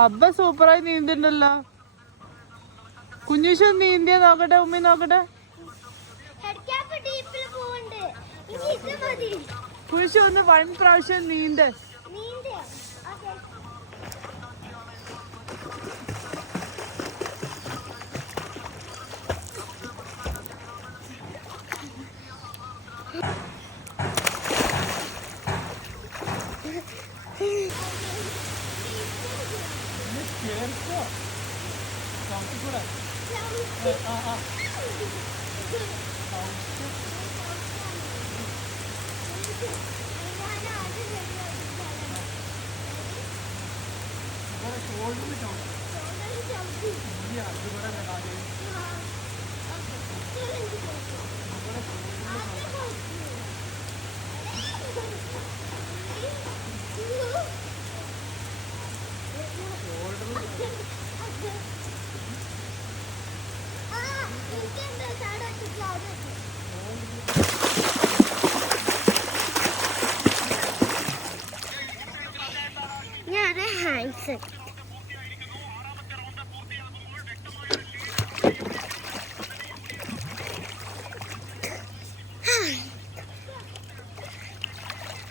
അബ്ബ സൂപ്പറായി നീന്തുണ്ടല്ലോ. കുഞ്ഞുശ നീന്തിയ നോക്കട്ടെ, ഉമ്മി നോക്കട്ടെ. കുഞ്ഞുശ ഒന്ന് 1 പ്രാവശ്യം നീന്ത്.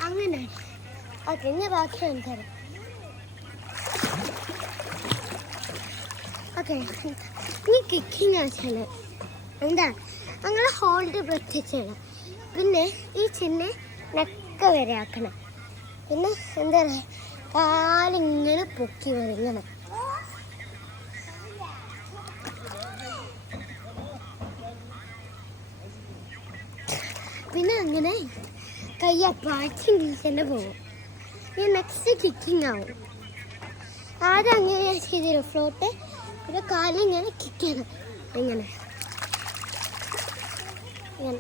അങ്ങനെ ഓക്കെ ബാക്കി തരാം. ഓക്കെ ഇനി കിക്കിങ് വെച്ചാൽ എന്താ ഞങ്ങൾ ഹോൾഡ് പ്രത്യേകിച്ചാണ്. പിന്നെ ഈ ചിന്ന നെക്ക വരെ ആക്കണം. പിന്നെ എന്താ പറയുക, കാലിങ്ങനെ പൊക്കി വരുങ്ങണം. പിന്നെ അങ്ങനെ കൈ അപ്പാച്ചി തന്നെ പോകും. ഈ നെക്സ്റ്റ് കിക്കിങ് ആവും. ആദ്യം അങ്ങനെ ചെയ്തിരും ഫ്ലോട്ട്. പിന്നെ കാലിങ്ങനെ കിക്ക് ചെയ്യണം. ഇങ്ങനെ ഇങ്ങനെ